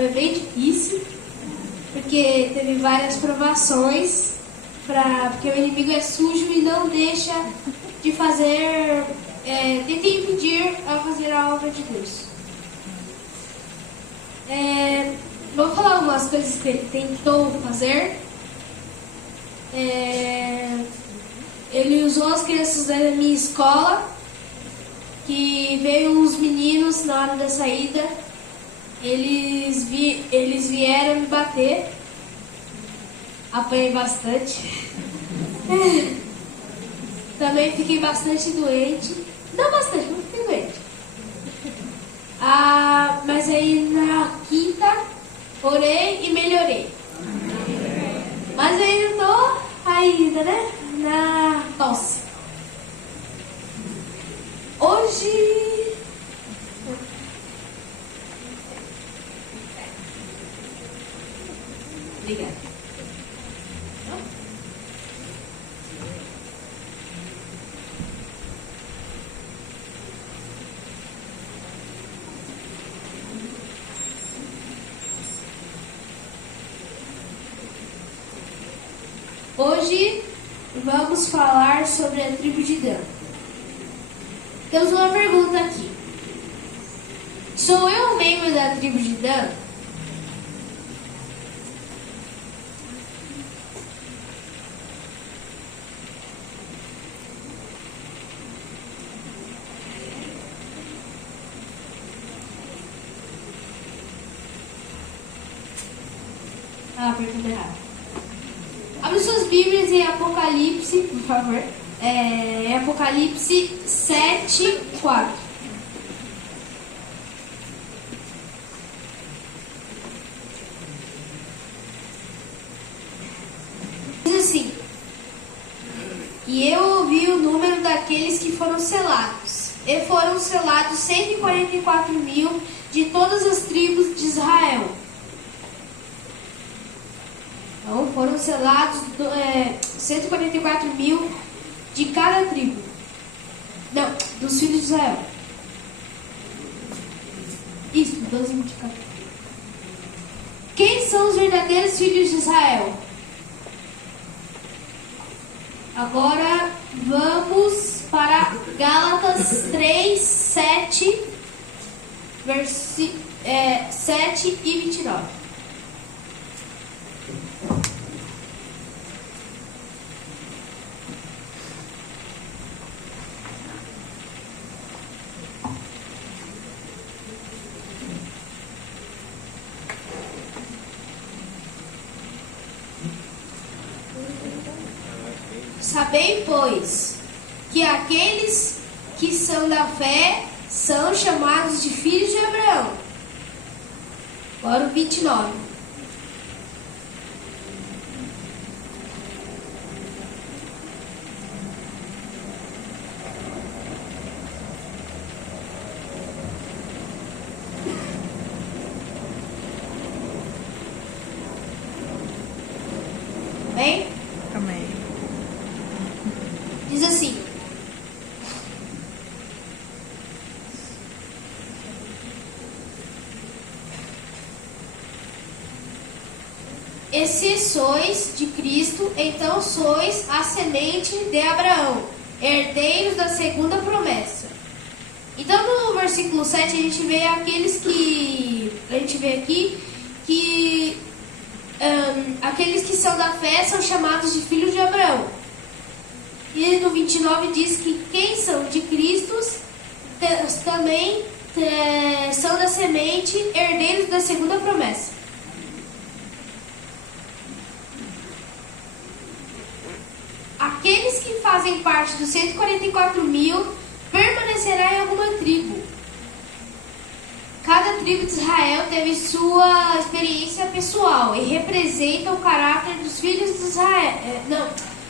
foi bem difícil, porque teve várias provações, porque o inimigo é sujo e não deixa de fazer, tenta impedir a fazer a obra de Deus. Vou falar algumas coisas que ele tentou fazer. Ele usou as crianças da minha escola, que veio uns meninos na hora da saída, eles vieram me bater, apanhei bastante, também fiquei bastante doente, não bastante, não fiquei doente, mas aí na quinta orei e melhorei, mas ainda estou ainda, né, na tosse. Hoje obrigada. Hoje vamos falar sobre a tribo de Dan. Temos uma pergunta aqui. Sou eu membro da tribo de Dan? Pergunta errada. Abre suas Bíblias em Apocalipse, por favor. Apocalipse 7:4. Diz assim: e eu ouvi o número daqueles que foram selados. E foram selados 144.000 de todas as tribos de Israel. Então foram selados 144.000 de cada tribo. Não, dos filhos de Israel. Isso, 12 de cada. Quem são os verdadeiros filhos de Israel? Agora vamos para Gálatas 3:7, 7 e 29. Sabei, pois, que aqueles que são da fé são chamados de filhos de Abraão. Agora o 29. Bem? Amém. Diz assim: e se sois de Cristo, então sois a semente de Abraão, herdeiros da segunda promessa. Então no versículo 7 a gente vê aqui que aqueles que são da fé são chamados de filhos de Abraão. E no 29 diz que quem são de Cristo também são da semente, herdeiros da segunda promessa. Aqueles que fazem parte dos 144.000 permanecerá em alguma tribo. Cada tribo de Israel teve sua experiência pessoal e representa o caráter dos filhos de Israel,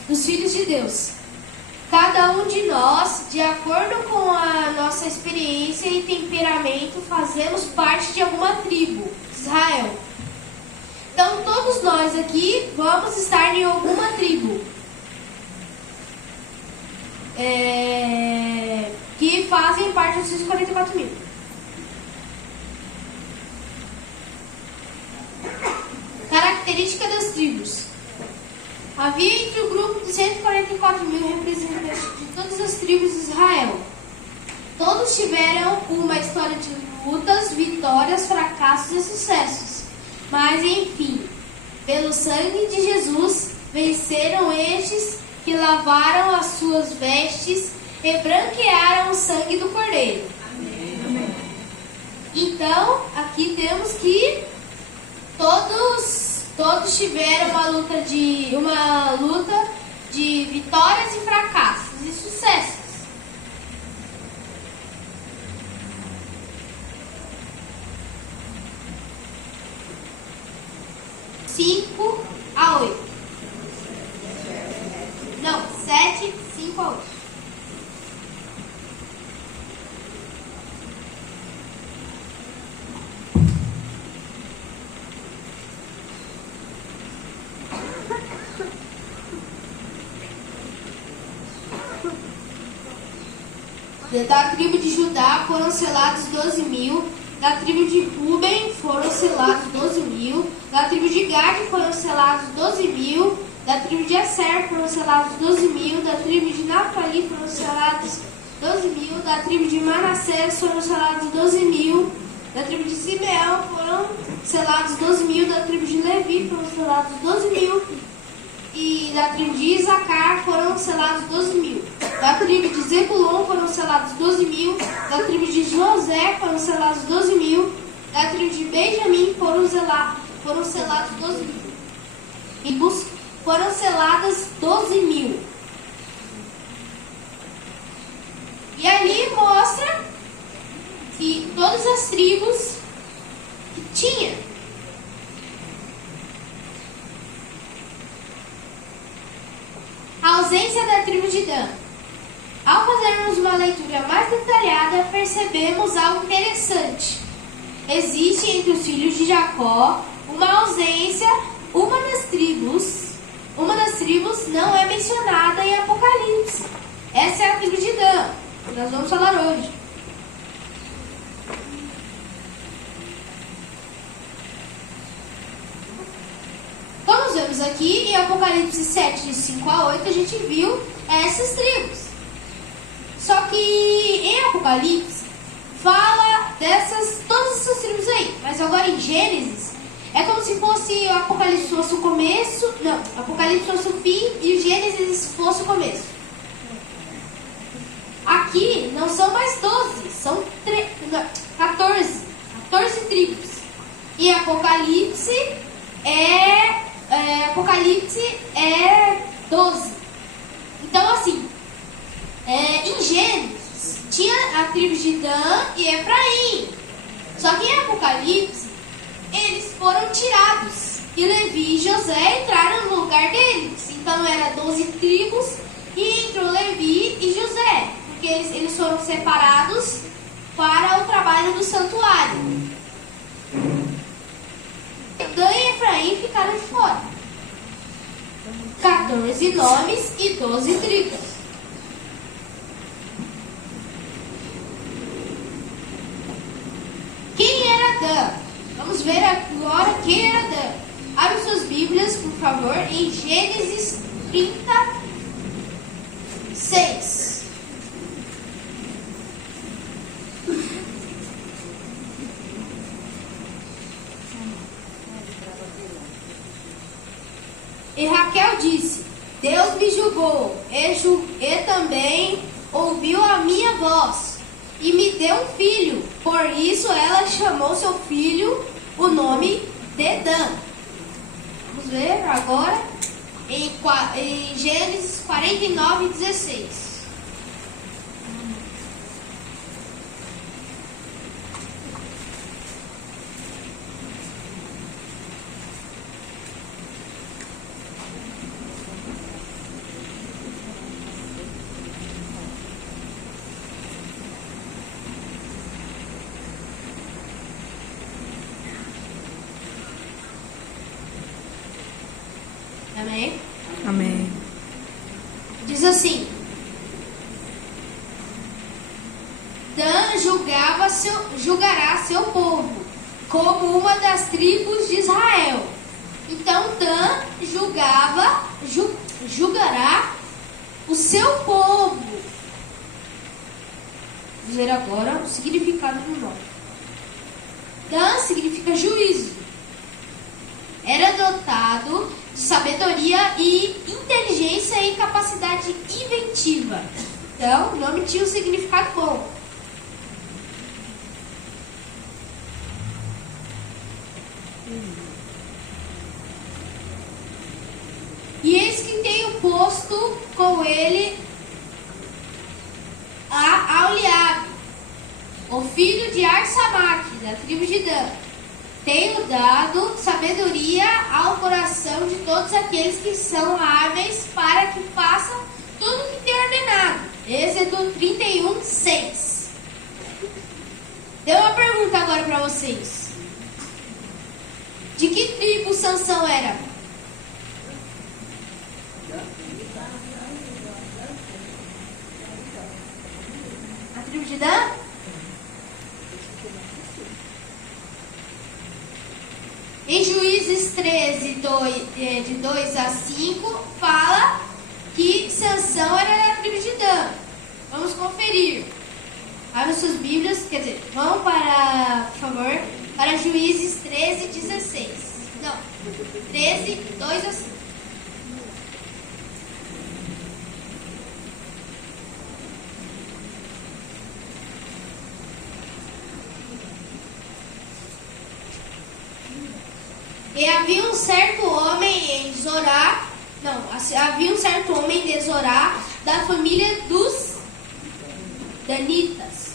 dos filhos de Deus. Cada um de nós, de acordo com a nossa experiência e temperamento, fazemos parte de alguma tribo de Israel. Então todos nós aqui vamos estar em alguma tribo. Que fazem parte dos 144.000. Característica das tribos. Havia entre o grupo de 144 mil representantes de todas as tribos de Israel. Todos tiveram uma história de lutas, vitórias, fracassos e sucessos. Mas, enfim, pelo sangue de Jesus, venceram estes que lavaram as suas vestes e branquearam o sangue do Cordeiro. Amém. Então, aqui temos que todos tiveram uma luta de vitórias e fracassos e sucessos. Cinco a 8. Não, 7, 5 a 8. Da tribo de Judá foram selados 12 mil, da tribo de Ruben foram selados 12 mil, da tribo de Gad foram selados 12 mil, da tribo de Aser foram selados 12 mil, da tribo de Naftali foram selados 12 mil, da tribo de Manassés foram selados 12 mil, da tribo de Simeão foram selados 12 mil, da tribo de Levi foram selados 12 mil, e da tribo de Isacar foram selados 12 mil. Da tribo de Zebulon foram selados 12 mil. Da tribo de José foram selados 12 mil. Da tribo de Benjamim foram selados 12 mil. Tribos foram seladas 12 mil. E ali mostra que todas as tribos que tinha. A ausência da tribo de Dan. Ao fazermos uma leitura mais detalhada, percebemos algo interessante. Existe entre os filhos de Jacó uma ausência, uma das tribos não é mencionada em Apocalipse. Essa é a tribo de Dan, que nós vamos falar hoje. Como vemos aqui, em Apocalipse 7, de 5 a 8, a gente viu essas tribos. Só que em Apocalipse fala todas essas tribos aí. Mas agora em Gênesis é como se fosse o Apocalipse fosse o começo. Não, o Apocalipse fosse o fim e o Gênesis fosse o começo. Aqui não são mais 12, são 14 tribos. E Apocalipse é 12. Então assim, em Gênesis tinha a tribo de Dan e Efraim. Só que em Apocalipse eles foram tirados e Levi e José entraram no lugar deles. Então eram 12 tribos e entrou Levi e José, porque eles foram separados para o trabalho do santuário. Dan e Efraim ficaram de fora. 14 nomes e 12 tribos. Quem era Dan? Vamos ver agora quem era Dan. Abre suas Bíblias, por favor, em Gênesis 36. E Raquel disse: Deus me julgou, e também ouviu a minha voz, e me deu um filho. Por isso ela chamou seu filho o nome de Dan. Vamos ver agora em Gênesis 49, 16. Amém? Amém. Diz assim: Dan julgará seu povo como uma das tribos de Israel. Então julgará o seu povo. Vou dizer agora o significado do nome. Dan significa juízo. Era dotado de sabedoria e inteligência e capacidade inventiva. Então, o nome tinha um significado bom. E eis que tenho posto com ele a Aholiabe, o filho de Arsamaque, da tribo de Dan. Tenho dado sabedoria ao coração de todos aqueles que são hábeis para que façam tudo o que tem ordenado. Êxodo 31, 6. Tem uma pergunta agora para vocês. De que tribo Sansão era? A tribo de Dan? Em Juízes 13, de 2 a 5, fala que Sansão era da tribo de Dan. Vamos conferir. Abra suas Bíblias, quer dizer, vão para, por favor, para Juízes 13, 16. Não, 13, 2 a 5. E havia um certo homem em Zorá, havia um certo homem de Zorá, da família dos Danitas,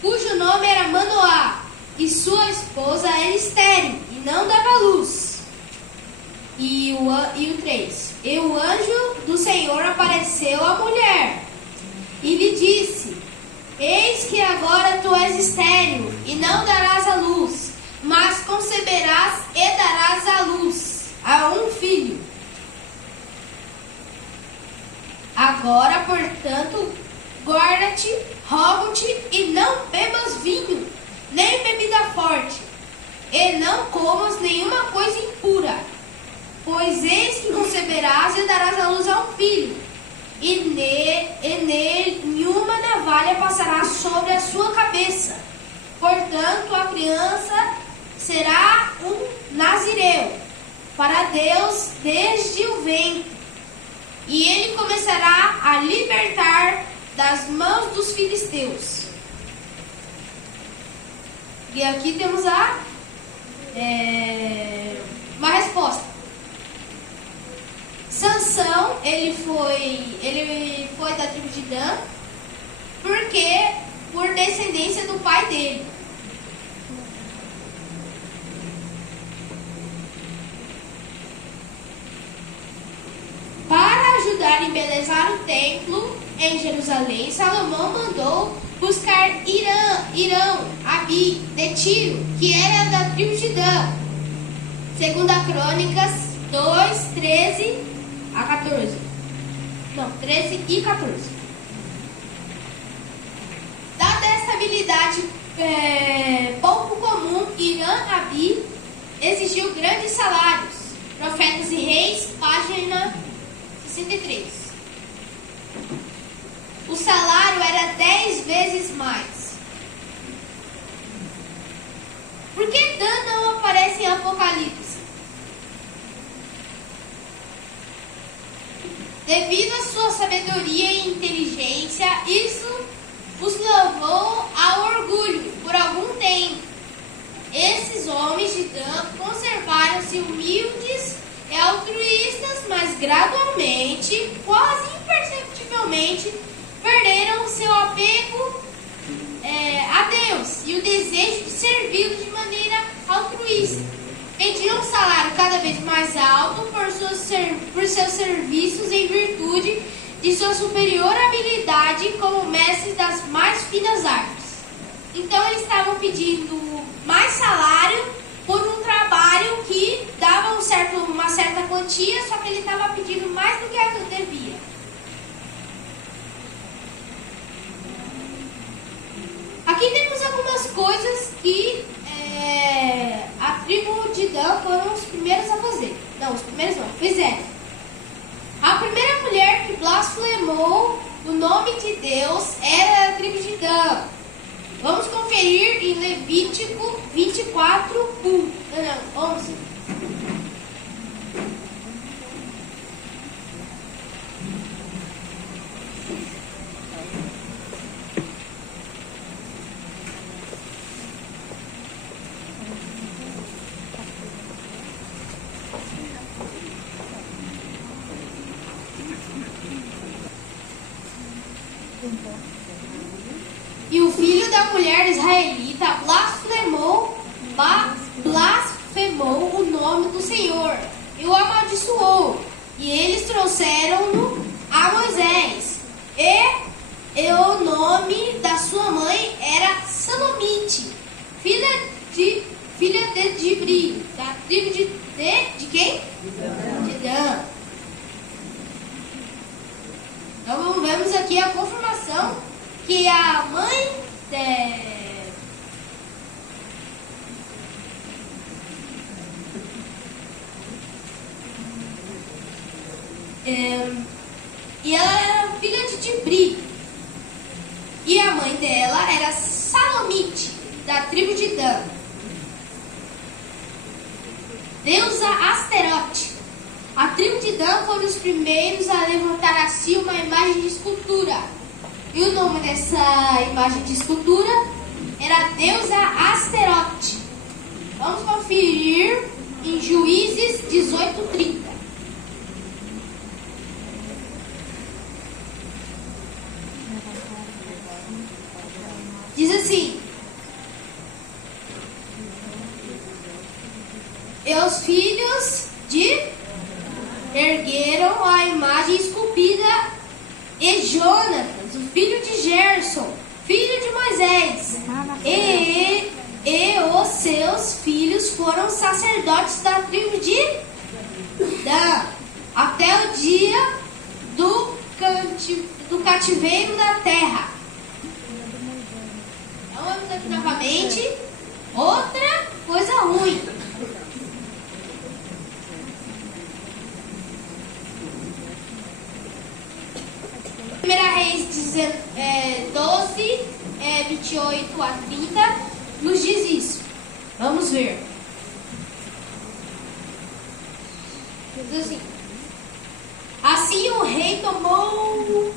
cujo nome era Manoá, e sua esposa era estéril, e não dava luz. E o 3. E o anjo do Senhor apareceu à mulher, e lhe disse: Eis que agora tu és estéril, e não darás a luz, mas conceberás e darás à luz a um filho. Agora, portanto, guarda-te, rogo-te, e não bebas vinho, nem bebida forte, e não comas nenhuma coisa impura, pois eis que conceberás e darás à luz a um filho, e nele nenhuma navalha passará sobre a sua cabeça. Portanto, a criança será um nazireu para Deus desde o ventre, e ele começará a libertar das mãos dos filisteus. E aqui temos uma resposta. Sansão, ele foi da tribo de Dan, por descendência do pai dele. Para ajudar a embelezar o templo em Jerusalém, Salomão mandou buscar Irão, Abi, de Tiro, que era da tribo de Dan. Segunda Crônicas 2, 13 a 14. Não, 13 e 14. Dada essa habilidade pouco comum, Abi exigiu grandes salários. Profetas e Reis, página 63. O salário era 10 vezes mais. Por que Dan não aparece em Apocalipse? Devido à sua sabedoria e inteligência, isso os levou ao orgulho por algum tempo. Esses homens de Dan conservaram-se humildes e altruístas, mas gradualmente, quase imperceptivelmente, perderam o seu apego a Deus e o desejo de servi-lo de maneira altruísta. Pediam um salário cada vez mais alto por seus serviços em virtude de sua superior habilidade como mestres das mais finas artes. Então eles estavam pedindo mais salário por um trabalho que dava uma certa quantia, só que ele estava pedindo mais do que aquilo devia. Aqui temos algumas coisas que a tribo de Dan foram os primeiros a fazer. Não, os primeiros não, fizeram. blasfemou o nome de Deus era da tribo de Dan. Vamos conferir em Levítico 24, 11. E o filho da mulher israelita blasfemou o nome do Senhor e o amaldiçoou. E eles trouxeram-no a Moisés. E o nome da sua mãe era Salomite, filha de Dibri, da tribo de quem? De Dan. Então vemos aqui a confirmação que a mãe e ela era filha de Dibri. E a mãe dela era Salomite, da tribo de Dan. Deusa Asterote. A tribo de Dan foram os primeiros a levantar assim uma imagem de escultura. E o nome dessa imagem de escultura era a deusa Asterote. Vamos conferir em Juízes 18:30. Diz assim: e os filhos de ergueram a imagem esculpida, e Jonatas, o filho de Gerson, filho de Moisés, e os seus filhos foram sacerdotes da tribo de Dan, até o dia do cativeiro na terra. Então vamos aqui novamente. Outra coisa ruim. 1 Reis 12, 28 a 30, nos diz isso. Vamos ver. Diz assim: assim o rei tomou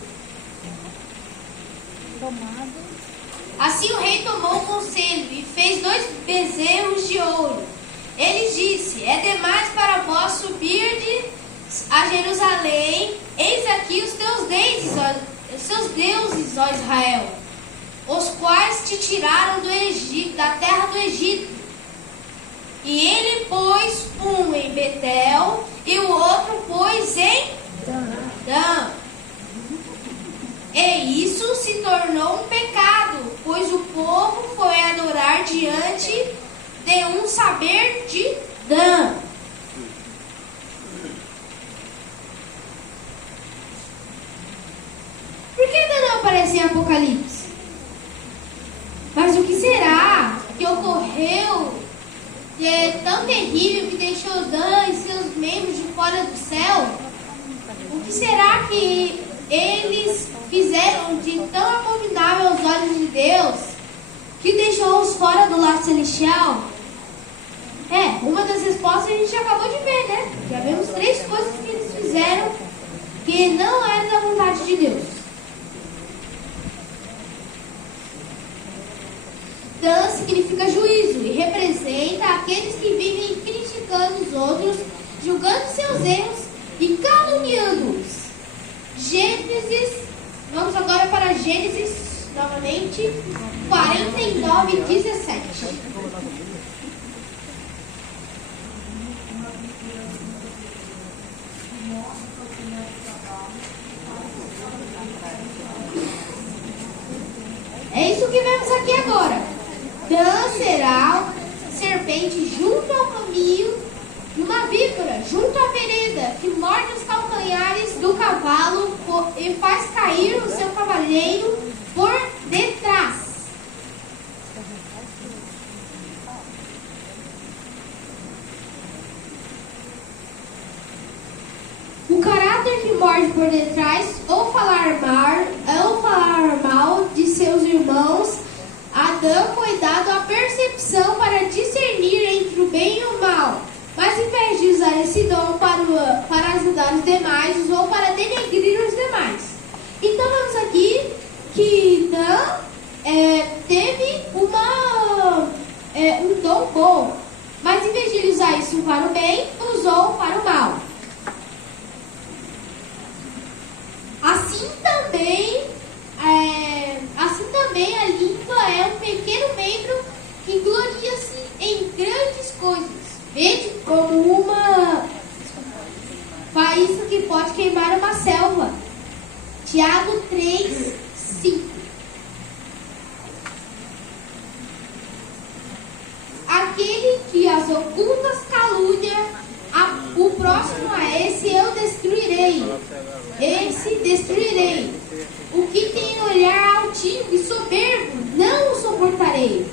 o conselho e fez 2 bezerros de ouro. Ele disse: é demais para vós subirdes a Jerusalém. Eis aqui os teus seus deuses, ó Israel, os quais te tiraram do Egito, da terra do Egito. E ele pôs um em Betel e o outro pôs em Dan. E isso se tornou um pecado, pois o povo foi adorar diante de um saber de Dan. Por que ainda não aparece em Apocalipse? Mas o que será que ocorreu de tão terrível que deixou Dan e seus membros de fora do céu? O que será que eles fizeram de tão abominável aos olhos de Deus que deixou-os fora do lar celestial? Uma das respostas a gente acabou de ver, né? Já vemos 3 coisas que eles fizeram que não eram da vontade de Deus. Dan significa juízo e representa aqueles que vivem criticando os outros, julgando seus erros e caluniando-os. Vamos agora para Gênesis, novamente, 49, 17. É isso que vemos aqui agora. Dan será serpente junto ao caminho e uma víbora junto à vereda, que morde os calcanhares do cavalo e faz cair o seu cavaleiro por detrás. O caráter que morde por detrás, ou falar mal de seus irmãos, Adão foi dado a percepção para discernir entre o bem e o mal. Mas em vez de usar esse dom para ajudar os demais, usou para denegrir os demais. Então vemos aqui que Adão teve um dom bom, mas em vez de ele usar isso para o bem, usou para o mal. Assim também a língua é um pequeno membro que gloria-se em grandes coisas. Vede como uma faísca que pode queimar uma selva. Tiago 3, 5. Aquele que as ocultas calúnia, o próximo a esse eu destruirei. Esse destruirei. O que tem olhar altivo e soberbo, não o suportarei.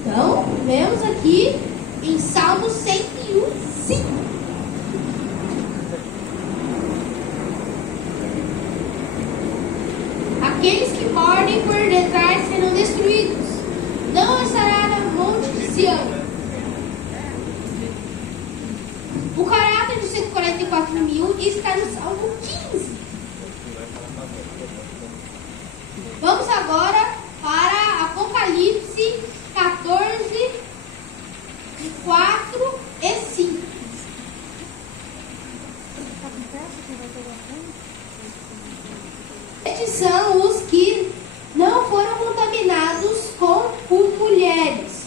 Então, vemos aqui em Salmo 101, 5. Aqueles que mordem por detrás serão destruídos. Não estará no monte de Sião. O caráter dos 144.000 está no Salmo 15. Vamos agora para Apocalipse 14, 4 e 5. Estes são os que não foram contaminados com mulheres,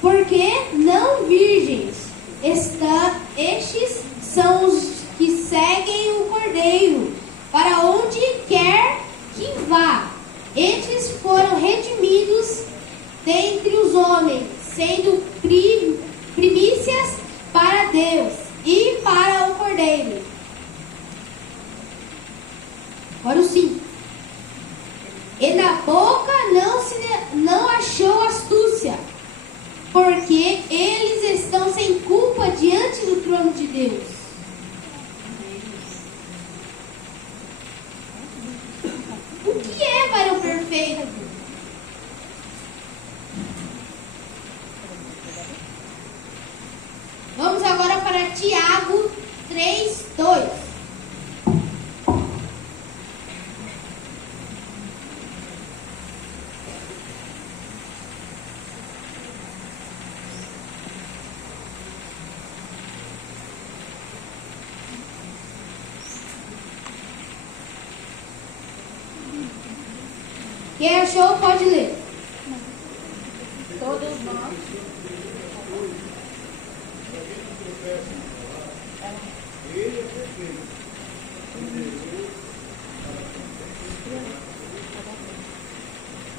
porque não virgens. Estes são os que seguem o Cordeiro, para onde quer que vá. Estes foram redimidos dentre os homens, sendo primícias para Deus e para o Cordeiro. Agora o 5. E na boca não achou astúcia, porque eles estão sem culpa diante do trono de Deus. O que é varão perfeito? Vamos agora para Tiago 3, 2. Quem achou pode ler. Todos nós.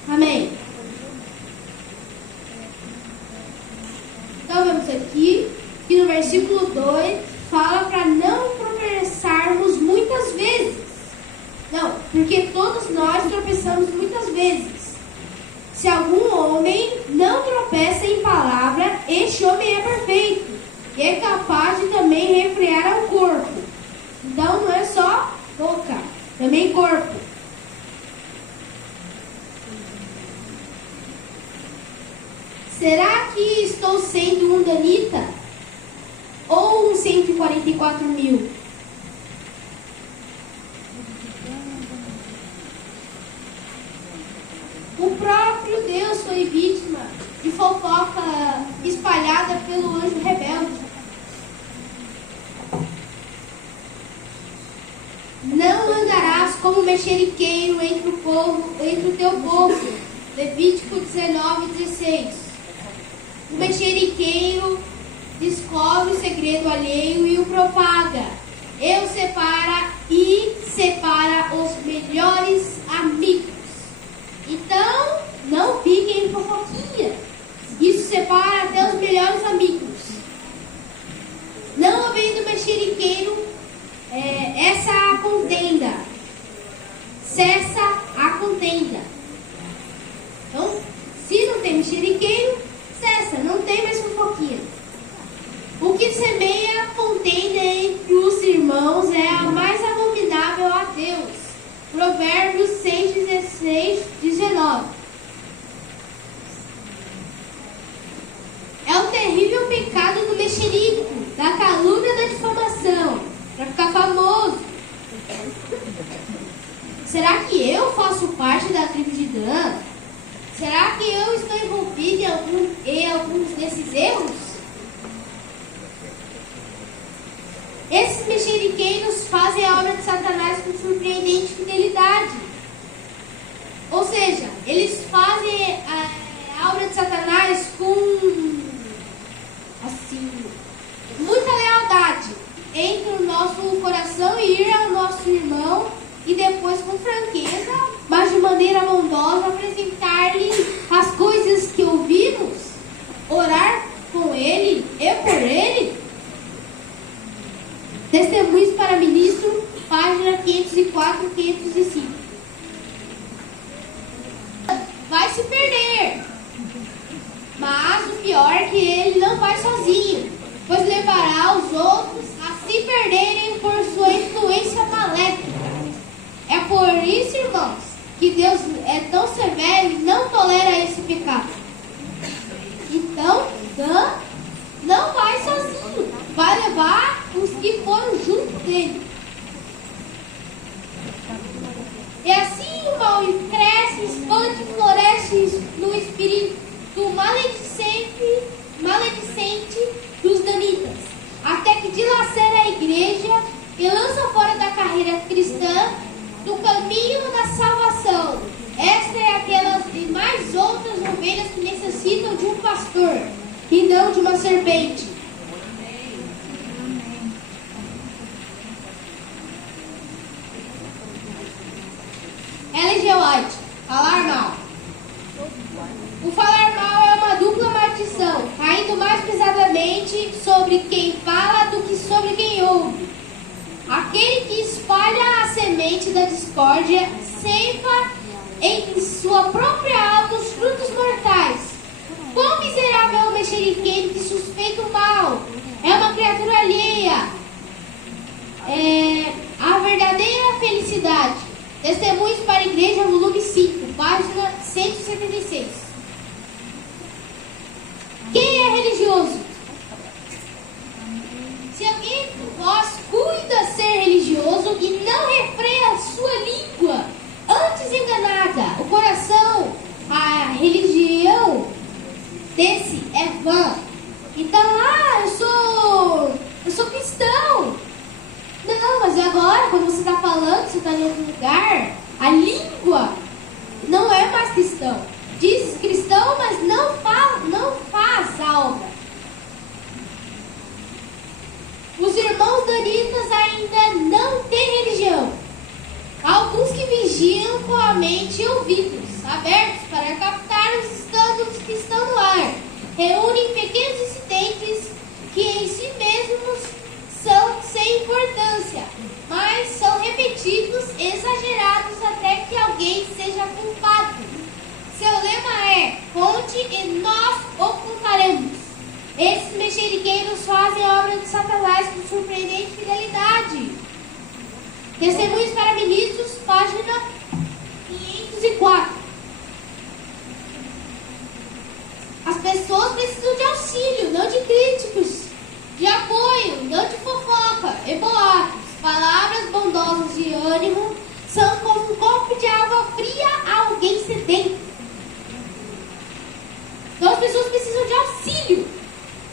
Amém. Então vamos aqui, que no versículo 2 fala para não tropeçarmos muitas vezes. Não, porque todos nós tropeçamos muitas vezes. Se algum homem não tropeça em palavra, este homem é perfeito e é capaz de também refrear ao corpo. Então não é só boca, também corpo. Será que estou sendo um danita ou um 144.000? O próprio Deus foi vítima de fofoca espalhada pelo anjo rebelde. Não andarás como mexeriqueiro entre o teu povo. Levítico 19, 16. O mexeriqueiro descobre o segredo alheio e o propaga. Separa os melhores amigos. Então, não fiquem em fofoquinha. Isso separa até os melhores amigos. Não havendo mexeriqueiro, essa a contenda. Cessa a contenda. Então, se não tem mexeriqueiro, cessa, não tem mais fofoquinha. O que semeia contenda entre os irmãos é a mais abundante Deus. Provérbios 6, 16, 19. É o terrível pecado do mexerico, da calúnia, da difamação, para ficar famoso. Será que eu faço parte da tribo de Dan? Será que eu estou envolvido em alguns desses erros? Esses mexeriqueiros fazem a obra de Satanás com surpreendente fidelidade. Ou seja, eles fazem a obra de Satanás com, assim, muita lealdade entre o nosso coração e ir ao nosso irmão e depois com franqueza, mas de maneira bondosa, apresentar-lhe as coisas que ouvimos, orar com ele e por ele. Testemunhos para Ministro, página 504 e 505. Vai se perder, mas o pior é que ele não vai sozinho, pois levará os outros a se perderem por sua influência maléfica. É por isso, irmãos, que Deus é tão severo e não tolera esse pecado. Então, Dan não vai sozinho, vai levar os que foram junto dele. E assim o mal cresce, expande e floresce no espírito maledicente dos danitas, até que dilacera a igreja e lança fora da carreira cristã do caminho da salvação. Esta é aquelas e mais outras ovelhas que necessitam de um pastor e não de uma serpente. Ellen G. White, falar mal. O falar mal é uma dupla maldição, caindo mais pesadamente sobre quem fala do que sobre quem ouve. Aquele que espalha a semente da discórdia ceifa em sua própria alma os frutos mortais. Quão miserável é o mexeriqueiro que suspeita o mal! É uma criatura alheia à verdadeira felicidade. Testemunhos para a Igreja, volume 5, página 176. Quem é religioso? Se alguém de vós cuida ser religioso e não refreia a sua língua, antes enganada, o coração, a religião desse é vã. Então, eu sou cristão. Não, mas agora, quando você está falando, você está em outro lugar, a língua não é mais cristão. Diz cristão, mas não faz a obra. Os irmãos danitas ainda não têm religião. Há alguns que vigiam com a mente e ouvidos abertos para captar os escândalos que estão no ar. Reúnem pequenos incidentes que em si mesmos são sem importância, mas são repetidos, exagerados até que alguém seja culpado. Seu lema é: conte e nós o contaremos. Esses mexeriqueiros fazem a obra de Satanás com surpreendente fidelidade. Testemunhos para Ministros, página 504. As pessoas precisam de auxílio, não de críticos, de apoio, não de fofoca e boatos. Palavras bondosas de ânimo são como um copo de água fria a alguém sedento. Então as pessoas precisam de auxílio,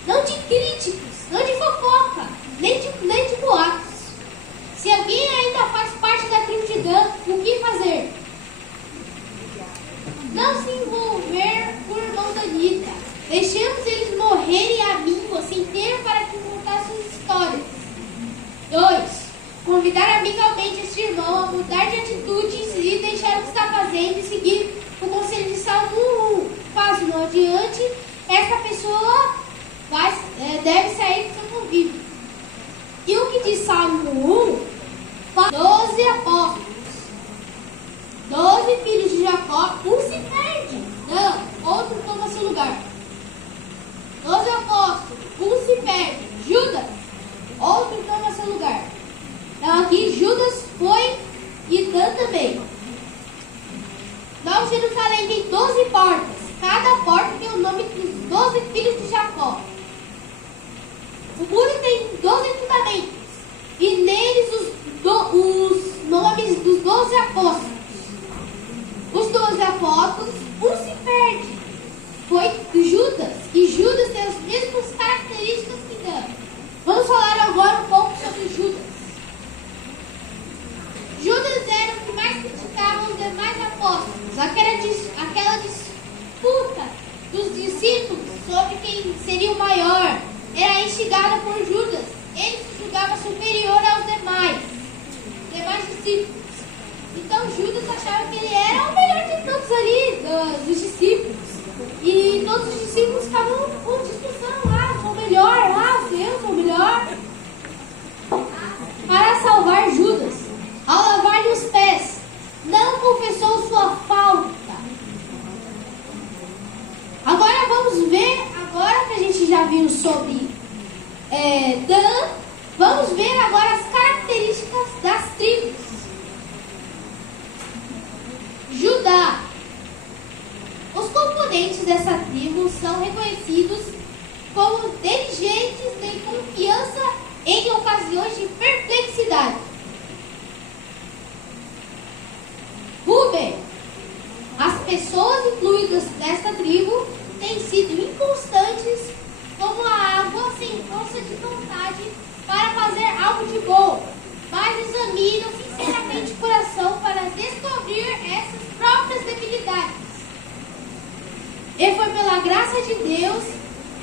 não de críticos, não de fofoca, nem de boatos. Se alguém ainda faz parte da tribo de Dan, o que fazer? Não se envolver com o irmão danita. Deixemos eles morrerem à míngua sem ter para que contar suas histórias. 2. Convidar amigavelmente este irmão a mudar de atitudes e deixar o que está fazendo e seguir o conselho de Salmo 1. Caso não adiante, essa pessoa deve sair do seu convívio. E o que diz Salmo 1? 12 apóstolos, 12 filhos de Jacó, um se perde. Não, outro toma seu lugar. 12 apóstolos, um se perde. Judas, outro toma seu lugar. Então aqui Judas foi O muro tem 12 fundamentos, e neles os nomes dos 12 apóstolos. Os 12 apóstolos, um se perde. Foi Judas, e Judas tem as mesmas características que Dan. Vamos falar agora um pouco sobre Judas. Judas era o que mais criticava os demais apóstolos. Aquela disputa dos discípulos sobre quem seria o maior era instigada por Judas. Ele se julgava superior aos demais discípulos. Então Judas achava que ele era o melhor de todos ali, dos discípulos. E todos os discípulos ficavam com discussão lá, sou melhor, eu sou melhor. Para salvar Judas, ao lavar-lhe os pés, não confessou sua falta. Agora vamos ver, agora que a gente já viu sobre Dan, vamos ver agora as características das tribos. Judá. Os componentes dessa tribo são reconhecidos como diligentes de confiança em ocasiões de perplexidade. Rúben. As pessoas incluídas nesta tribo têm sido inconstantes como a água sem força de vontade para fazer algo de bom, mas examinam sinceramente o coração para descobrir essas próprias debilidades. E foi pela graça de Deus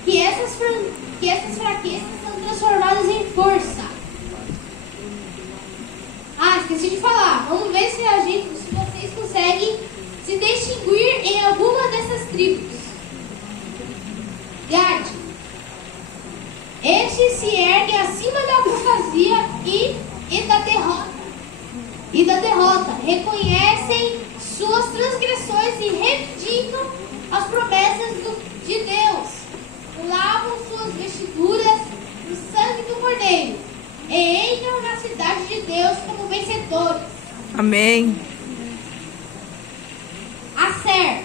que essas fraquezas são transformadas em força. Esqueci de falar. Vamos ver se vocês conseguem se distinguir em alguma dessas tribos. Gad. Este se ergue acima da apostasia e da derrota. Reconhecem suas transgressões e reivindicam as promessas de Deus. Lavam suas vestiduras no sangue do Cordeiro e entram na cidade de Deus como vencedores. Amém. Aser.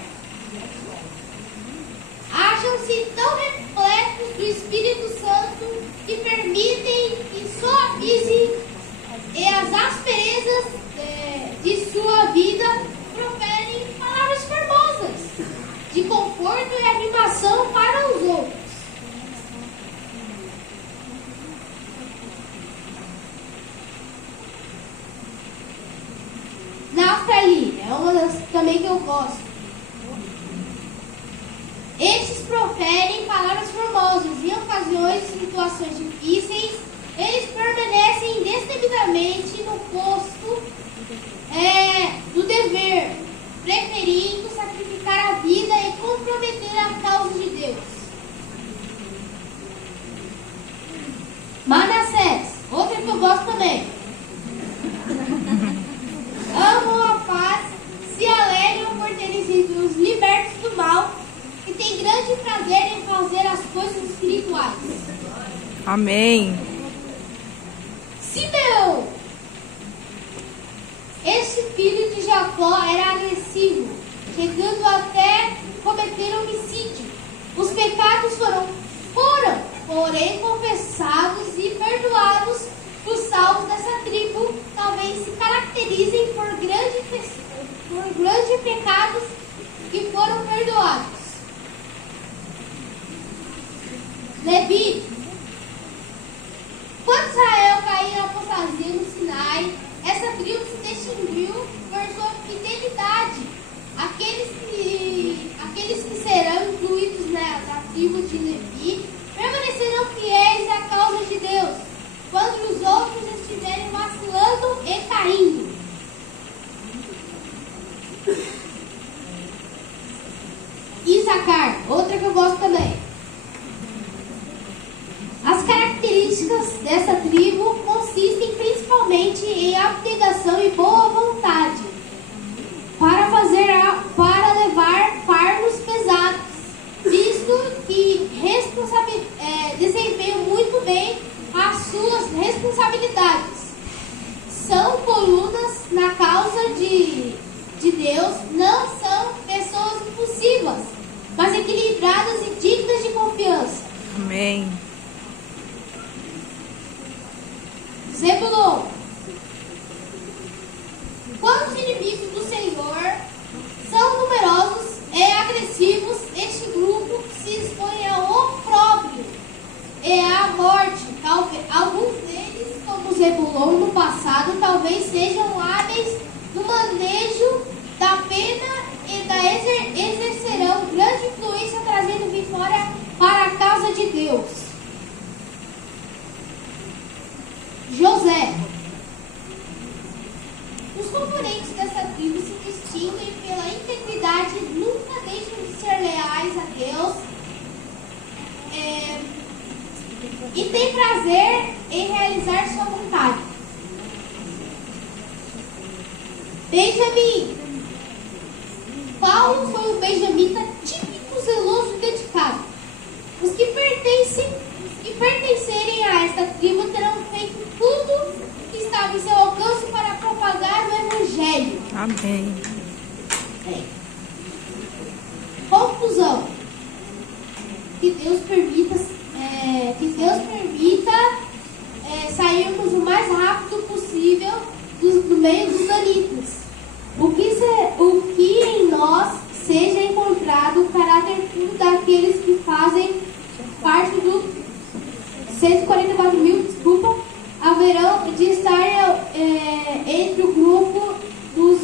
Acham-se tão repletos do Espírito Santo que permitem que suavizem e as asperezas de sua vida proferem palavras formosas, de conforto e animação para os outros. Naftali é uma das também que eu gosto. Estes proferem palavras formosas em ocasiões e situações difíceis. Eles permanecem destemidamente no posto do dever, preferindo sacrificar a vida e comprometer a causa de Deus. Manassés, outra que eu gosto também. Amam a paz, se alegram por terem sido os libertos do mal e têm grande prazer em fazer as coisas espirituais. Amém. Simeão. Este filho de Jacó era agressivo, chegando até cometer homicídio. Os pecados foram, porém, confessados e perdoados. Os salvos dessa tribo talvez se caracterizem por grandes pecados que foram perdoados. Levi. Quando Israel caiu na apostasia no Sinai, essa tribo se distinguiu por sua fidelidade. Aqueles que serão incluídos na tribo de Levi permanecerão fiéis à causa de Deus, quando os outros estiverem vacilando e caindo. Issacar, outra que eu gosto também. As características dessa tribo consistem principalmente em abnegação e boa vontade para levar fardos pesados, visto que desempenham muito bem as suas responsabilidades. São colunas na causa de Deus, não são pessoas impulsivas, mas equilibradas e dignas de confiança. Amém. Zebulon. Quando os inimigos do Senhor são numerosos e agressivos, este grupo se expõe ao opróbrio e à morte. Alguns deles, como Zebulon no passado, talvez sejam hábeis no manejo da pena e exercerão grande influência trazendo vitória para a causa de Deus. José. Os componentes dessa tribo se distinguem pela integridade, nunca deixam de ser leais a Deus e têm prazer em realizar sua vontade. Benjamim. Paulo foi um benjamita típico, zeloso e dedicado. Os que pertencerem a esta tribo terão feito tudo que estava em seu alcance para propagar o Evangelho. Amém. Conclusão. Que Deus permita sairmos o mais rápido possível do meio dos danitas. O que em nós seja encontrado o caráter puro daqueles que fazem parte do 144 mil, haverão de estar entre o grupo dos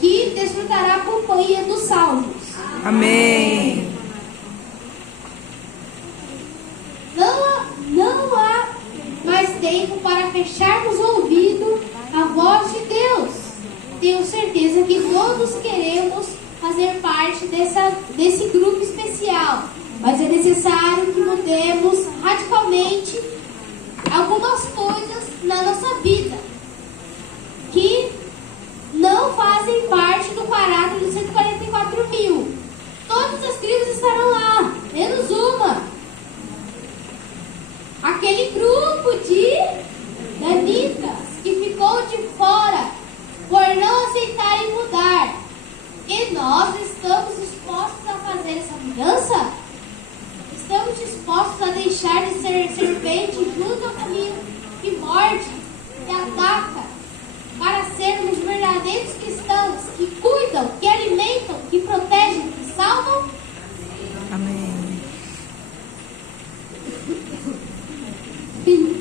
que desfrutará a companhia dos salvos. Amém. Não há mais tempo para fecharmos o ouvido à voz de Deus. Tenho certeza que todos queremos fazer parte desse grupo especial, mas é necessário que mudemos radicalmente algumas coisas na nossa vida que não fazem parte do caráter dos 144 mil. Todas as tribos estarão lá, menos uma. Aquele grupo de danitas que ficou de fora por não aceitarem mudar. E nós estamos dispostos a fazer essa mudança? Estamos dispostos a deixar de ser serpente junto ao caminho que morde e ataca, para sermos verdadeiros cristãos que cuidam, que alimentam, que protegem, que salvam? Amém. Fim.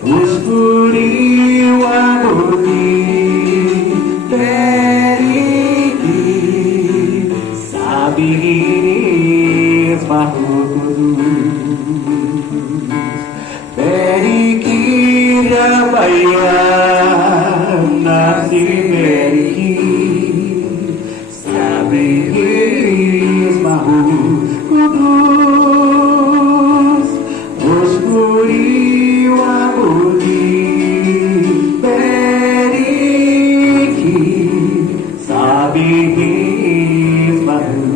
Os Beriki Rabaya Nasi Beriki Sabihis Mahu Kudus Muskuri Wabudi Beriki Sabihis Mahu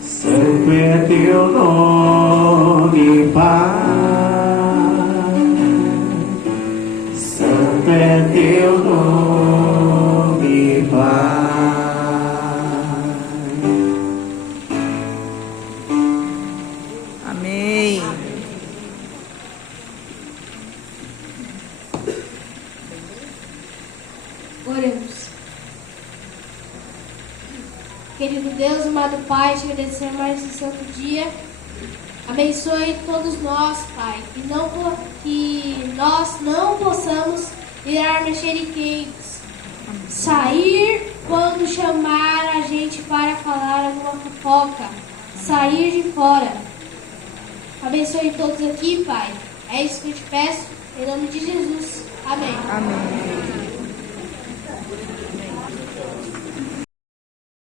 Seperti di paz, seperti di paz. Amém. Oremos. Querido Deus, amado Pai, te agradecer mais esse santo dia. Abençoe todos nós, Pai, que nós não possamos virar mexeriqueiros, sair quando chamar a gente para falar alguma fofoca, sair de fora. Abençoe todos aqui, Pai. É isso que eu te peço, em nome de Jesus. Amém. Amém.